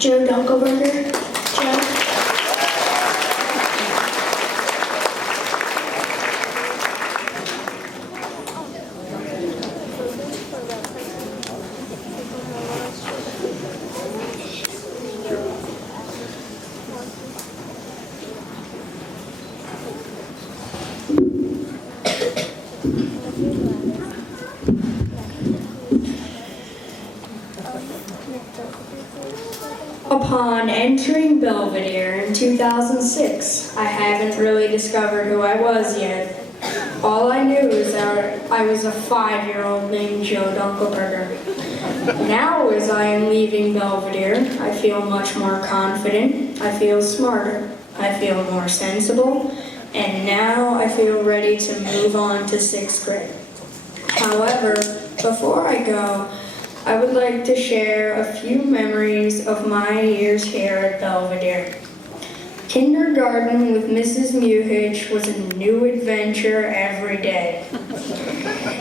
Joe Dunkelberger. Joe. Upon entering Belvedere in 2006, I haven't really discovered who I was yet. All I knew is that I was a 5-year-old named Joe Dunkelberger. Now, as I am leaving Belvedere, I feel much more confident, I feel smarter, I feel more sensible, and now I feel ready to move on to 6th grade. However, before I go, I would like to share a few memories of my years here at Belvedere. Kindergarten with Mrs. Muhich was a new adventure every day.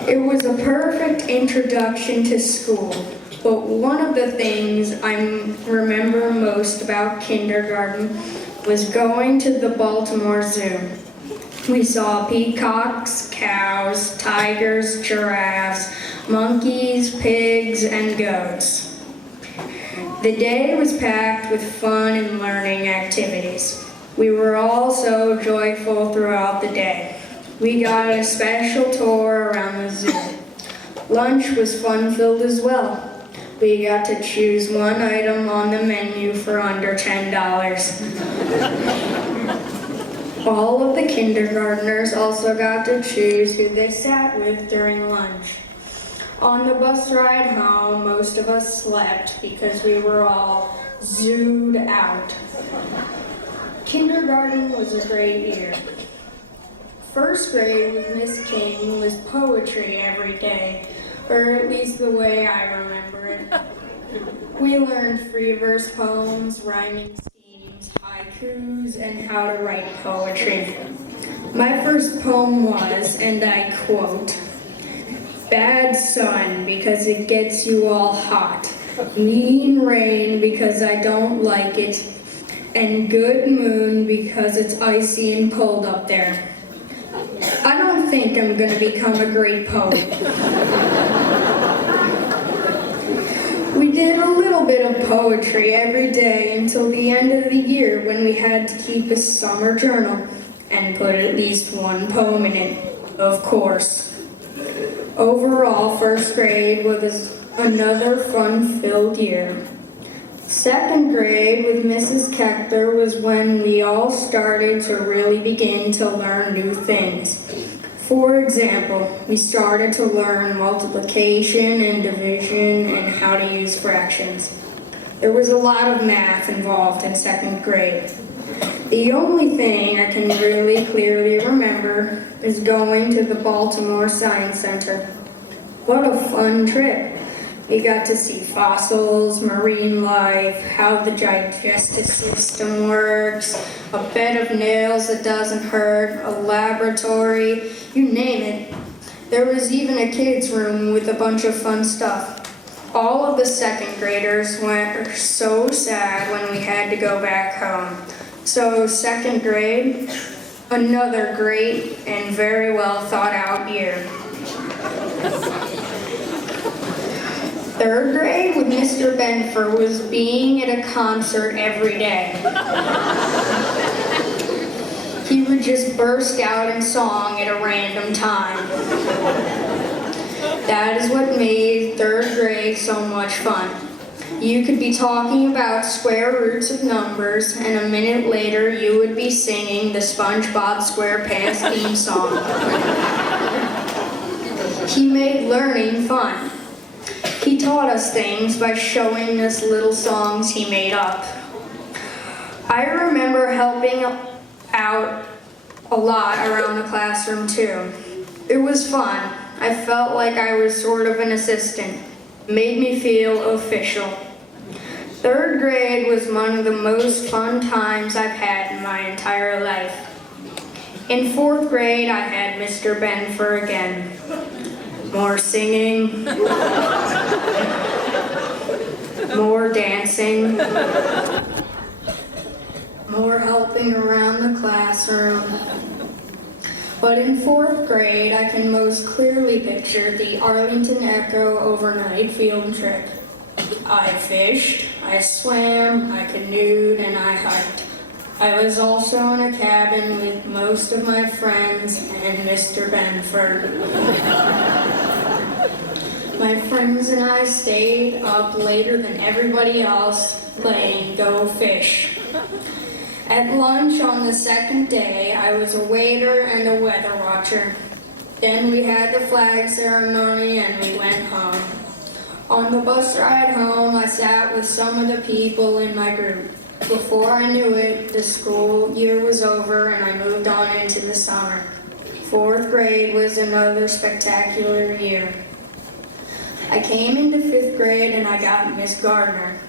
It was a perfect introduction to school, but one of the things I remember most about kindergarten was going to the Baltimore Zoo. We saw peacocks, cows, tigers, giraffes, monkeys, pigs, and goats. The day was packed with fun and learning activities. We were all so joyful throughout the day. We got a special tour around the zoo. Lunch was fun-filled as well. We got to choose one item on the menu for under $10. All of the kindergartners also got to choose who they sat with during lunch. On the bus ride home, most of us slept because we were all zooed out. Kindergarten was a great year. 1st grade with Miss King was poetry every day, or at least the way I remember it. We learned free verse poems, rhyming schemes, haikus, and how to write poetry. My first poem was, and I quote, "Bad sun because it gets you all hot, mean rain because I don't like it, and good moon because it's icy and cold up there. I don't think I'm going to become a great poet." We did a little bit of poetry every day until the end of the year when we had to keep a summer journal and put at least one poem in it, of course. Overall, 1st grade was another fun-filled year. 2nd grade with Mrs. Kechter was when we all started to really begin to learn new things. For example, we started to learn multiplication and division and how to use fractions. There was a lot of math involved in 2nd grade. The only thing I can really clearly remember is going to the Baltimore Science Center. What a fun trip. We got to see fossils, marine life, how the digestive system works, a bed of nails that doesn't hurt, a laboratory, you name it. There was even a kids' room with a bunch of fun stuff. All of the 2nd graders were so sad when we had to go back home. So 2nd grade, another great and very well thought out year. 3rd grade with Mr. Benfer was being at a concert every day. He would just burst out in song at a random time. That is what made 3rd grade so much fun. You could be talking about square roots of numbers, and a minute later you would be singing the SpongeBob SquarePants theme song. He made learning fun. He taught us things by showing us little songs he made up. I remember helping out a lot around the classroom too. It was fun. I felt like I was sort of an assistant. It made me feel official. 3rd grade was one of the most fun times I've had in my entire life. In 4th grade, I had Mr. Benfer again. More singing. more dancing, more helping around the classroom. But in 4th grade, I can most clearly picture the Arlington Echo overnight field trip. I fished, I swam, I canoed, and I hiked. I was also in a cabin with most of my friends and Mr. Benford. My friends and I stayed up later than everybody else playing Go Fish. At lunch on the 2nd day, I was a waiter and a weather watcher. Then we had the flag ceremony and we went home. On the bus ride home, I sat with some of the people in my group. Before I knew it, the school year was over and I moved on into the summer. 4th grade was another spectacular year. I came into 5th grade and I got Miss Gardner.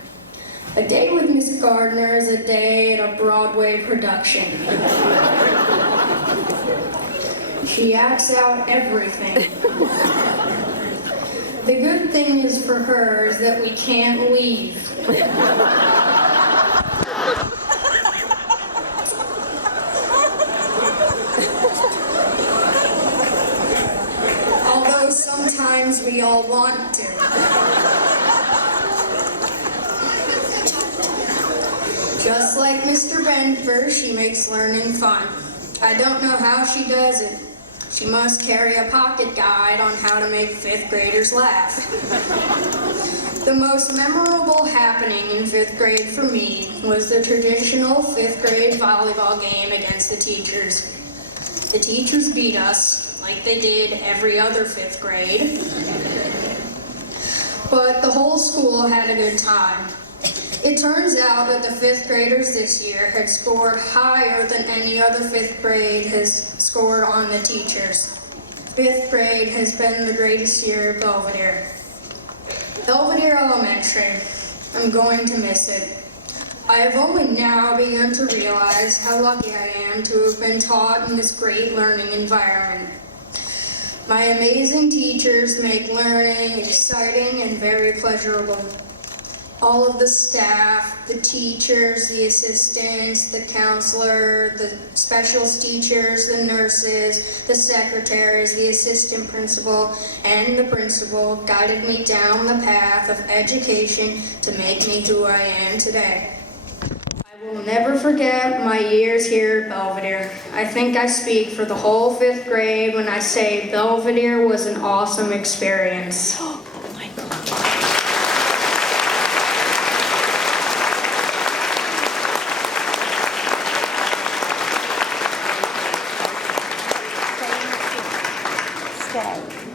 A day with Miss Gardner is a day at a Broadway production. She acts out everything. The good thing is for her is that we can't leave. Although sometimes we all want to. Just like Mr. Benford, she makes learning fun. I don't know how she does it. She must carry a pocket guide on how to make 5th graders laugh. The most memorable happening in 5th grade for me was the traditional 5th grade volleyball game against the teachers. The teachers beat us, like they did every other 5th grade. But the whole school had a good time. It turns out that the 5th graders this year had scored higher than any other 5th grade has scored on the teachers. 5th grade has been the greatest year at Belvedere. Belvedere Elementary, I'm going to miss it. I have only now begun to realize how lucky I am to have been taught in this great learning environment. My amazing teachers make learning exciting and very pleasurable. All of the staff, the teachers, the assistants, the counselor, the specials teachers, the nurses, the secretaries, the assistant principal, and the principal guided me down the path of education to make me who I am today. I will never forget my years here at Belvedere. I think I speak for the whole 5th grade when I say Belvedere was an awesome experience. Stay.